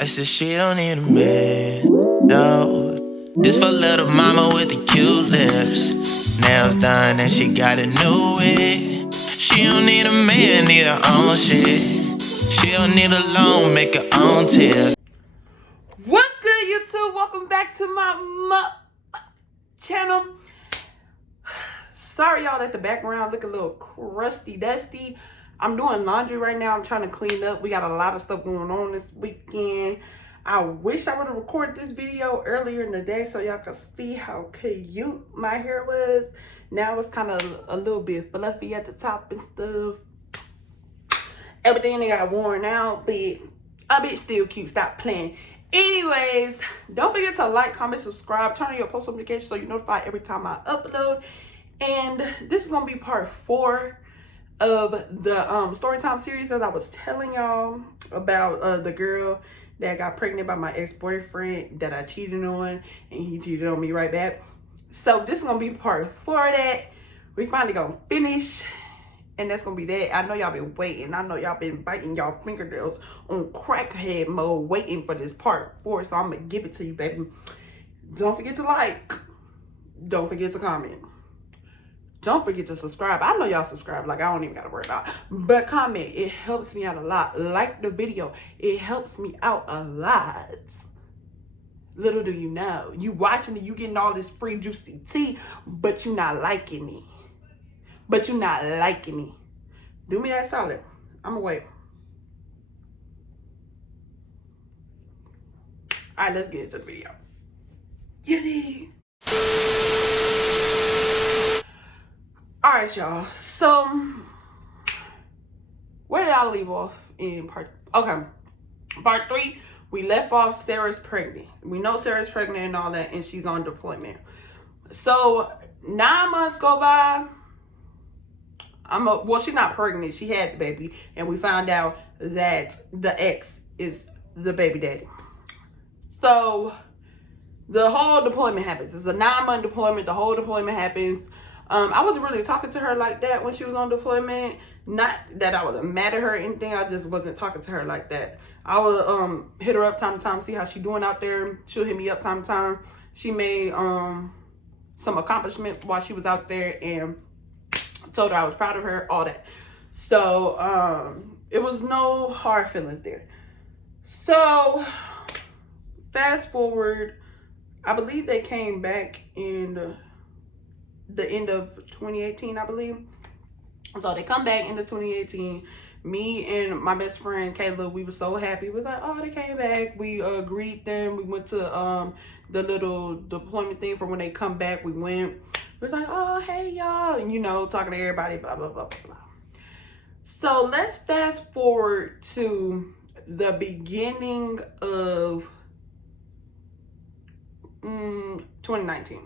I said she don't need a man, no. This for little mama with the cute lips. Nails done and she got a new wig. She don't need a man, need her own shit. She don't need a loan, make her own tip. What's good, YouTube? Welcome back to my channel. Sorry, y'all, that the background look a little crusty, dusty. I'm doing laundry right now. I'm trying to clean up. We got a lot of stuff going on this weekend. I wish I would have recorded this video earlier in the day so y'all could see how cute my hair was. Now it's kind of a little bit fluffy at the top and stuff. Everything they got worn out, but a bit still cute. Stop playing. Anyways, don't forget to like, comment, subscribe, turn on your post notifications so you're notified every time I upload. And this is gonna be part 4 of the Storytime series that I was telling y'all about, the girl that got pregnant by my ex-boyfriend that I cheated on, and he cheated on me right back. So this is gonna be part 4 of that. We finally gonna finish, and that's gonna be that. I know y'all been waiting. I know y'all been biting y'all fingernails on crackhead mode waiting for this part 4, so I'm gonna give it to you, baby. Don't forget to like. Don't forget to comment. Don't forget to subscribe. I know y'all subscribe, like I don't even gotta worry about it. But comment, it helps me out a lot. Like the video, it helps me out a lot. Little do you know, you watching it, you getting all this free juicy tea, but you not liking it. But you not liking it. Do me that solid. I'ma wait. Alright, let's get into the video. Yiddy. Alright, y'all. So, where did I leave off in part? Okay. Part 3, we left off Sarah's pregnant. We know Sarah's pregnant and all that, and she's on deployment. So, 9 months go by. Well, she's not pregnant. She had the baby, and we found out that the ex is the baby daddy. So, the whole deployment happens. It's a 9-month deployment. The whole deployment happens. I wasn't really talking to her like that when she was on deployment. Not that I was mad at her or anything. I just wasn't talking to her like that. I would hit her up time to time, see how she doing out there. She'll hit me up time to time. She made some accomplishment while she was out there, and told her I was proud of her, all that. So it was no hard feelings there. So fast forward, I believe they came back in the end of 2018, I believe. So they come back into 2018. Me and my best friend Kayla, we were so happy. We was like, oh, they came back. We greeted them. We went to the little deployment thing for when they come back. We went. We was like, oh, hey y'all, and you know, talking to everybody, blah blah blah blah. So let's fast forward to the beginning of 2019.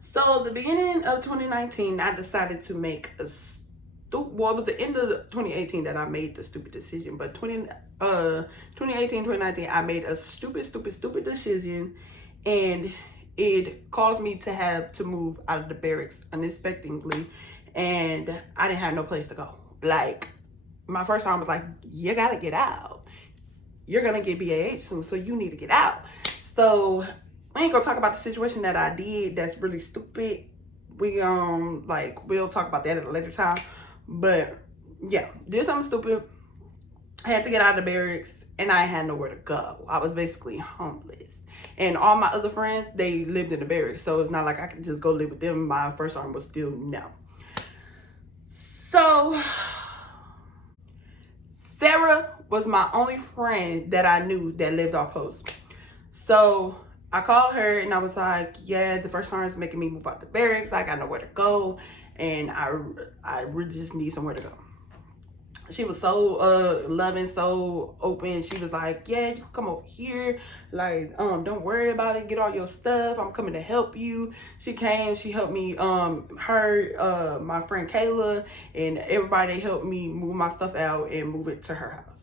So the beginning of 2019, I decided to make a well, it was the end of 2018 that I made the stupid decision. But 2018, 2019, I made a stupid decision, and it caused me to have to move out of the barracks unexpectedly, and I didn't have no place to go. Like, my first time was like, you gotta get out. You're gonna get BAH soon, so you need to get out. So I ain't gonna talk about the situation that I did that's really stupid. We'll talk about that at a later time. But yeah, did something stupid. I had to get out of the barracks, and I had nowhere to go. I was basically homeless. And all my other friends, they lived in the barracks, so it's not like I could just go live with them. My first arm was still no. So Sarah was my only friend that I knew that lived off post. So I called her and I was like, yeah, the first time it's making me move out the barracks. I got nowhere to go, and I really just need somewhere to go. She was so loving, so open. She was like, yeah, you can come over here. Like, don't worry about it. Get all your stuff. I'm coming to help you. She came. She helped me. Her, my friend Kayla, and everybody, they helped me move my stuff out and move it to her house.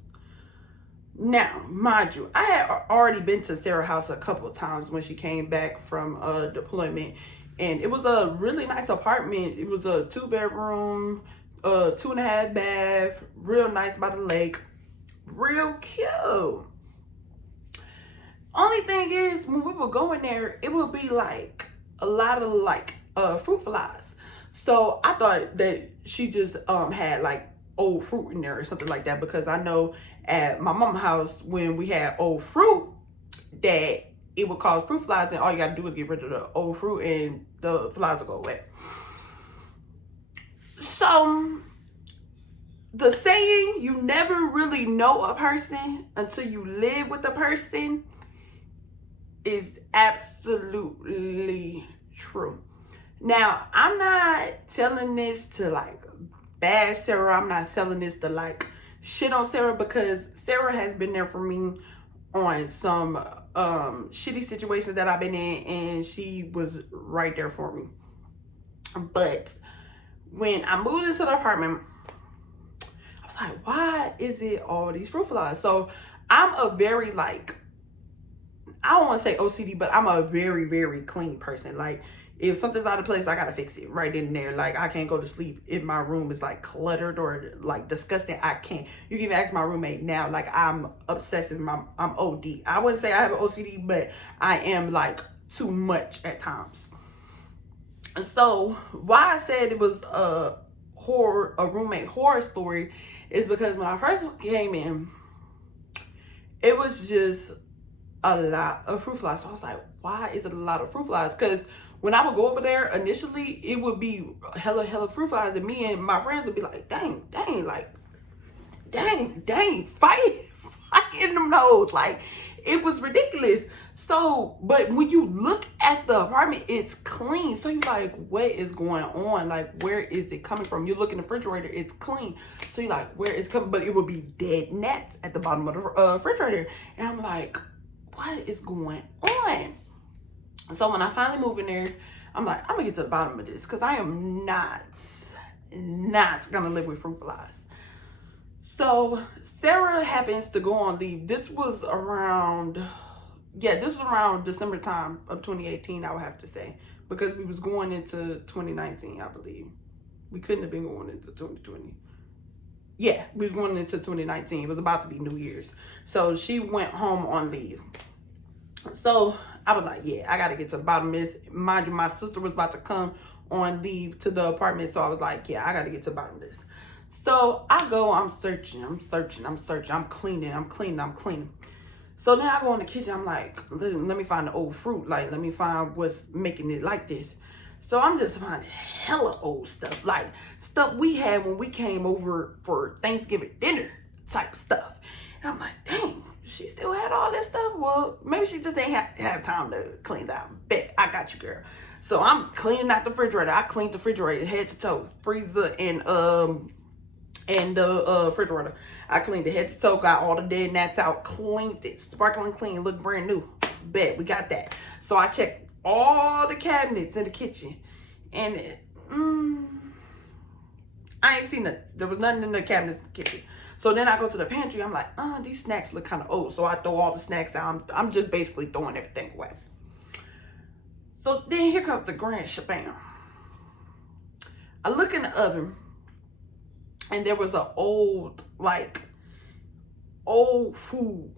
Now, mind you, I had already been to Sarah's house a couple of times when she came back from deployment. And it was a really nice apartment. It was a 2-bedroom, 2.5 bath, real nice by the lake, real cute. Only thing is, when we would go in there, it would be like a lot of like fruit flies. So I thought that she just had like old fruit in there or something like that, because I know at my mama's house when we had old fruit that it would cause fruit flies, and all you gotta do is get rid of the old fruit and the flies will go away. So the saying, you never really know a person until you live with a person, is absolutely true. Now, I'm not telling this to like bash Sarah. I'm not telling this to like shit on Sarah, because Sarah has been there for me on some shitty situations that I've been in, and she was right there for me. But when I moved into the apartment, I was like, why is it all these fruit flies? So I'm a very like, I don't want to say OCD, but I'm a very, very clean person. Like, if something's out of place, I gotta fix it right in there. Like, I can't go to sleep if my room is like cluttered or like disgusting. I can't. You can even ask my roommate now. Like, I'm obsessive. I'm OD. I wouldn't say I have an OCD, but I am like too much at times. And so why I said it was a roommate horror story is because when I first came in, it was just a lot of fruit flies. So I was like, why is it a lot of fruit flies? Because when I would go over there initially, it would be hella fruit flies, and me and my friends would be like, dang, fight in them nose. Like, it was ridiculous. So, but when you look at the apartment, it's clean. So you're like, what is going on? Like, where is it coming from? You look in the refrigerator, it's clean. So you're like, where is it coming? But it would be dead gnats at the bottom of the refrigerator. And I'm like, what is going on? So when I finally moved in there, I'm like, I'm gonna get to the bottom of this, because I am not gonna live with fruit flies. So Sarah happens to go on leave. This was around December time of 2018, I would have to say, because we was going into 2019, I believe. We couldn't have been going into 2020. Yeah, we was going into 2019. It was about to be New Year's. So she went home on leave. So I was like, yeah, I got to get to the bottom of this. Mind you, my sister was about to come on leave to the apartment. So I was like, yeah, I got to get to the bottom of this. So I go, I'm searching. I'm cleaning. So then I go in the kitchen. I'm like, let me find the old fruit. Like, let me find what's making it like this. So I'm just finding hella old stuff. Like, stuff we had when we came over for Thanksgiving dinner type stuff. And I'm like, dang, she still had all this stuff? Well, maybe she just didn't have time to clean it out. Bet, I got you, girl. So I'm cleaning out the refrigerator. I cleaned the refrigerator head to toe, freezer and the refrigerator. I cleaned the head to toe, got all the dead gnats out, cleaned it, sparkling clean, looked brand new. Bet, we got that. So I checked all the cabinets in the kitchen, and I ain't seen nothing. There was nothing in the cabinets in the kitchen. So then I go to the pantry. I'm like, these snacks look kind of old. So I throw all the snacks out. I'm just basically throwing everything away. So then here comes the grand shabam. I look in the oven, and there was an old food.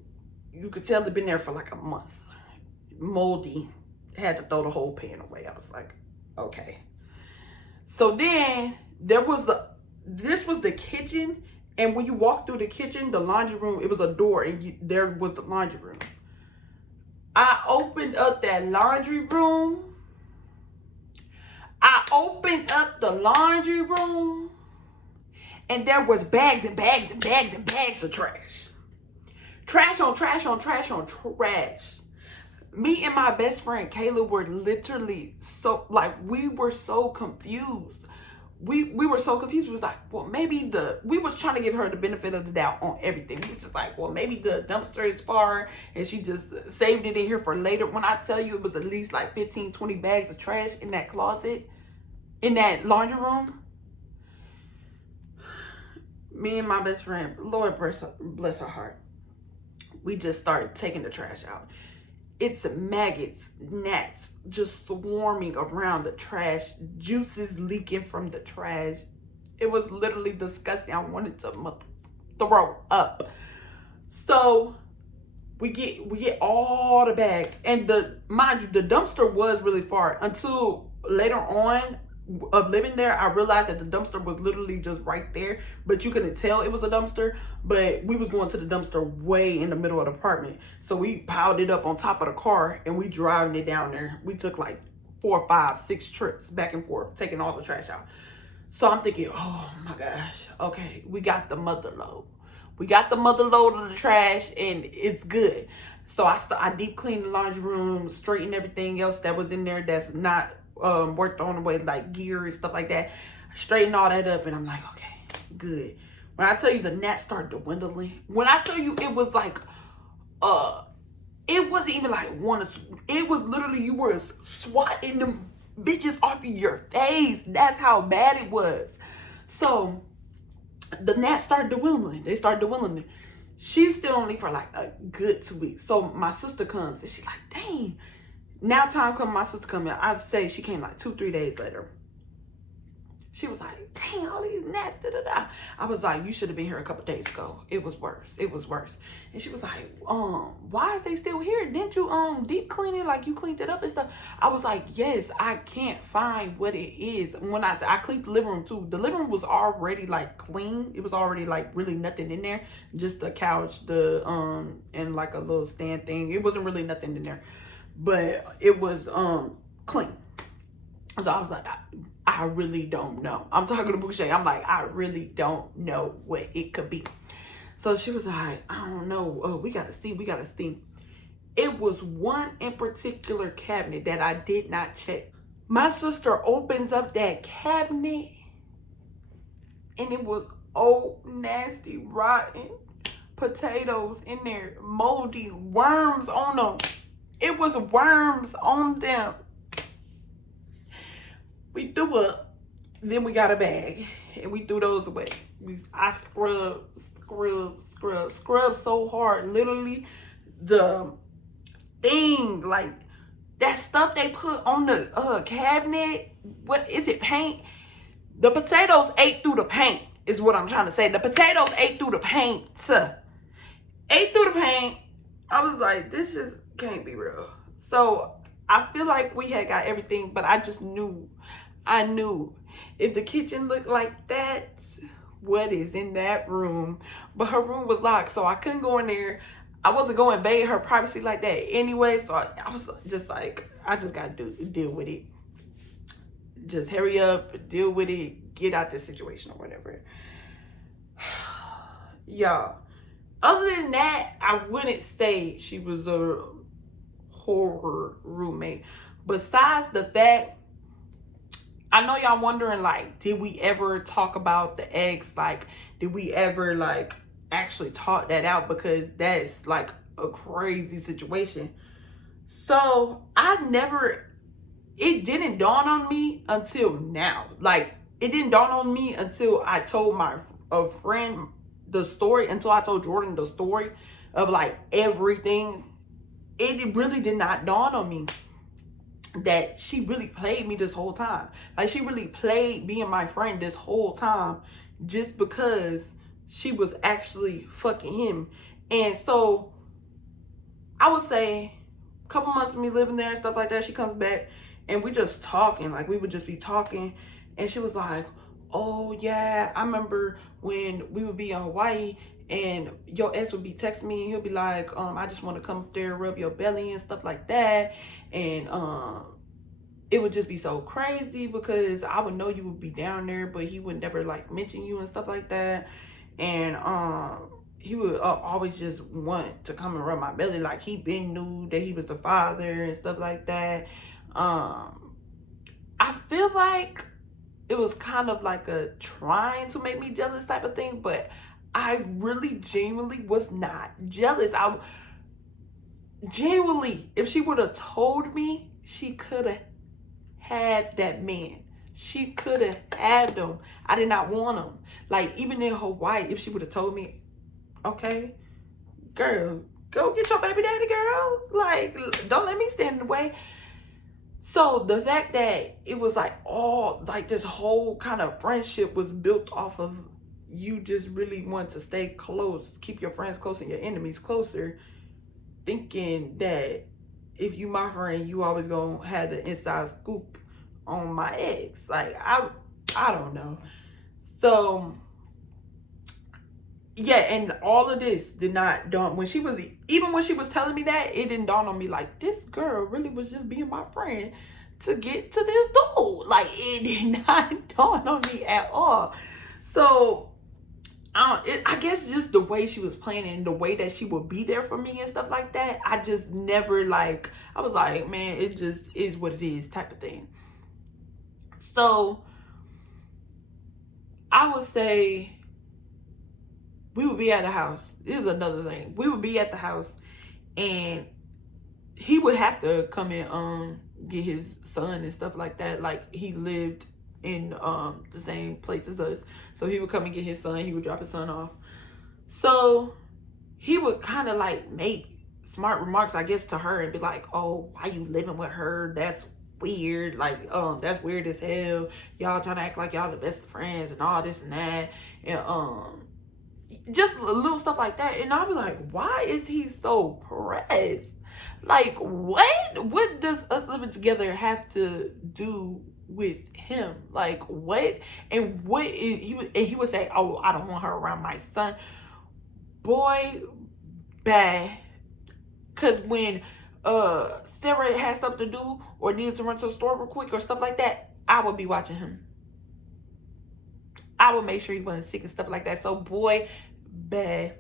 You could tell it'd been there for like a month. Moldy. Had to throw the whole pan away. I was like, okay. So then this was the kitchen. And when you walk through the kitchen, the laundry room, it was a door, and there was the laundry room. I opened up that laundry room. And there was bags and bags and bags and bags of trash. Trash on trash on trash on trash. Me and my best friend Kayla were literally we were so confused. We were so confused. We was like, well, maybe we was trying to give her the benefit of the doubt on everything. We was just like, well, maybe the dumpster is far and she just saved it in here for later. When I tell you it was at least like 15, 20 bags of trash in that closet, in that laundry room. Me and my best friend, Lord bless her heart, we just started taking the trash out. It's maggots, gnats just swarming around the trash, juices leaking from the trash. It was literally disgusting. I wanted to throw up. So We get all the bags, and mind you, the dumpster was really far. Until later on of living there, I realized that the dumpster was literally just right there, but you couldn't tell it was a dumpster. But we was going to the dumpster way in the middle of the apartment, so we piled it up on top of the car and we driving it down there. We took like 4, 5, 6 trips back and forth, taking all the trash out. So I'm thinking, oh my gosh, okay, we got the mother load. We got the mother load of the trash, and it's good. So I deep cleaned the laundry room, straightened everything else that was in there that's not worked on with like gear and stuff like that. Straightened all that up, and I'm like, okay, good. When I tell you the gnats started dwindling, when I tell you it was like, it wasn't even like one. It was literally you were swatting them bitches off of your face. That's how bad it was. So the gnats started dwindling. They started dwindling. She's still only for like a good 2 weeks. So my sister comes and she's like, dang. Now time come, my sister come in. I'd say she came like 2, 3 days later. She was like, dang, all these gnats, da da da. I was like, you should have been here a couple days ago. It was worse. It was worse. And she was like, why is they still here? Didn't you deep clean it? Like you cleaned it up and stuff. I was like, yes, I can't find what it is. When I cleaned the living room too. The living room was already like clean. It was already like really nothing in there. Just the couch, and like a little stand thing. It wasn't really nothing in there. But it was clean. So I was like, I really don't know. I'm talking to Boucher. I'm like, I really don't know what it could be. So she was like, I don't know. We got to see. We got to see. It was one in particular cabinet that I did not check. My sister opens up that cabinet, and it was old, nasty, rotten potatoes in there. Moldy worms on them. It was worms on them. We threw up, then we got a bag, and we threw those away. I scrubbed so hard. Literally, the thing, like, that stuff they put on the cabinet, what is it, paint? The potatoes ate through the paint, is what I'm trying to say. The potatoes ate through the paint. Ate through the paint. I was like, this just can't be real. So, I feel like we had got everything, but I just knew. I knew if the kitchen looked like that, what is in that room? But her room was locked, so I couldn't go in there. I wasn't going to invade her privacy like that anyway, so I was just like, I just got to deal with it. Just hurry up, deal with it, get out this situation or whatever. Y'all, other than that, I wouldn't say she was a horror roommate. Besides the fact, I know y'all wondering, like, did we ever talk about the ex? Like, did we ever, like, actually talk that out? Because that's, like, a crazy situation. So, it didn't dawn on me until now. Like, it didn't dawn on me until I told a friend the story, until I told Jordan the story of, like, everything. It really did not dawn on me that she really played me this whole time. Like, she really played being my friend this whole time just because she was actually fucking him. And so I would say a couple months of me living there and stuff like that, she comes back and we just talking. Like, we would just be talking, and she was like, oh yeah, I remember when we would be in Hawaii and your ex would be texting me and he'll be like, I just want to come up there, rub your belly and stuff like that. And it would just be so crazy because I would know you would be down there, but he would never like mention you and stuff like that. And he would always just want to come and rub my belly, like he been knew that he was the father and stuff like that. I feel like it was kind of like a trying to make me jealous type of thing, but I really genuinely was not jealous. I genuinely, if she would have told me, she could have had that man. She could have had him. I did not want him. Like, even in Hawaii, if she would have told me, okay, girl, go get your baby daddy, girl. Like, don't let me stand in the way. So the fact that it was like all, like this whole kind of friendship was built off of you just really want to stay close, keep your friends close and your enemies closer. thinking that if you my friend, you always gonna have the inside scoop on my ex. Like, I don't know. So yeah, and all of this did not dawn when she was telling me that, it didn't dawn on me like this girl really was just being my friend to get to this dude. Like, it did not dawn on me at all. So I guess just the way she was playing and the way that she would be there for me and stuff like that, I just never like, I was like, man, it just is what it is type of thing. So I would say we would be at the house. This is another thing. We would be at the house and he would have to come and get his son and stuff like that. Like, he lived in the same place as us. So he would come and get his son. He would drop his son off. So he would kind of like make smart remarks, I guess, to her and be like, oh, why you living with her? That's weird. Like, that's weird as hell. Y'all trying to act like y'all the best friends and all this and that. And just little stuff like that. And I'll be like, why is he so pressed? Like, what does us living together have to do with him? Like, what? And what is he would say, oh, I don't want her around my son. Boy, bad. Cause when Sarah had stuff to do or needed to run to the store real quick or stuff like that, I would be watching him. I would make sure he wasn't sick and stuff like that. So boy, bad.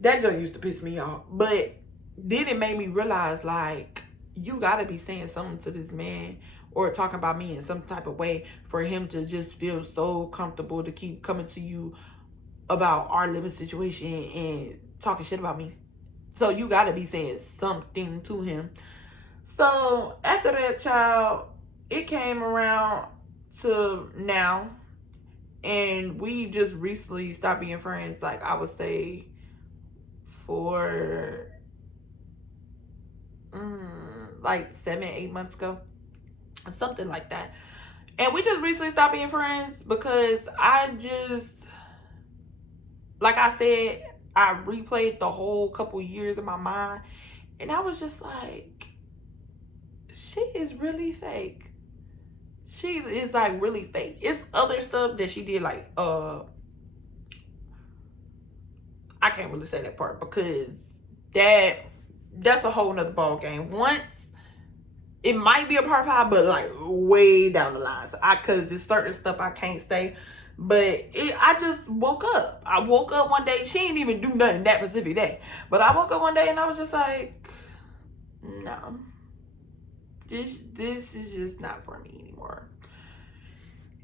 That just used to piss me off. But then it made me realize, like, you gotta be saying something to this man or talking about me in some type of way for him to just feel so comfortable to keep coming to you about our living situation and talking shit about me. So you gotta be saying something to him. So after that, child, it came around to now, and we just recently stopped being friends. Like, I would say for like 7-8 months ago, something like that. And we just recently stopped being friends because I just, like I said, I replayed the whole couple years in my mind, and I was just like, she is really fake. She is like really fake. It's other stuff that she did, like I can't really say that part because that's a whole nother ball game. Once it might be a part 5, but like way down the line. So cause it's certain stuff I can't say. But I just woke up. I woke up one day. She didn't even do nothing that specific day. But I woke up one day and I was just like, no. This is just not for me anymore.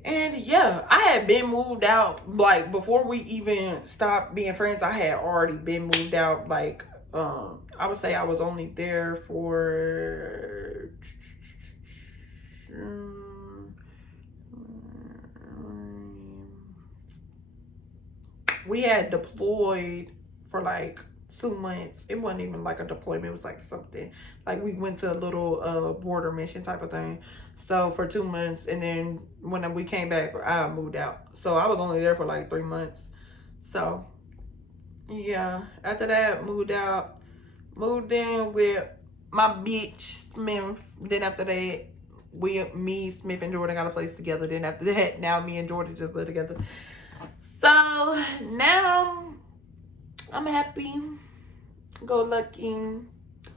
And yeah, I had been moved out. Like, before we even stopped being friends, I had already been moved out. Like, I would say I was only there for we had deployed for like 2 months. It wasn't even like a deployment. It was like something like we went to a little border mission type of thing. So for 2 months, and then when we came back, I moved out. So I was only there for like 3 months. So yeah, after that, moved out, moved in with my bitch Smith. Then after that, me, Smith, and Jordan got a place together. Then after that, now me and Jordan just live together. So now I'm happy, go lucky.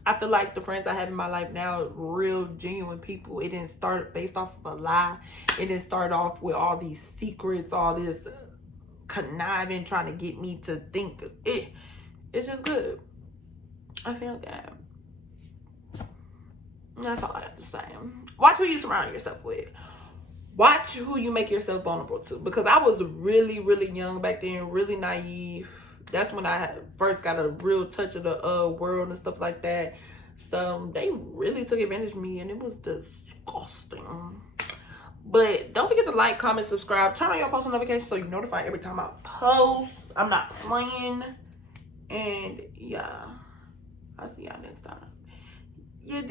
I feel like the friends I have in my life now are real genuine people. It didn't start based off of a lie. It didn't start off with all these secrets, all this conniving, trying to get me to think it. It's just good. I feel good. That's all I have to say. Watch who you surround yourself with. Watch who you make yourself vulnerable to. Because I was really, really young back then, really naive. That's when I first got a real touch of the world and stuff like that. So they really took advantage of me, and it was disgusting. But don't forget to like, comment, subscribe, turn on your post notifications so you're notified every time I post. I'm not playing. And yeah, I'll see y'all next time. You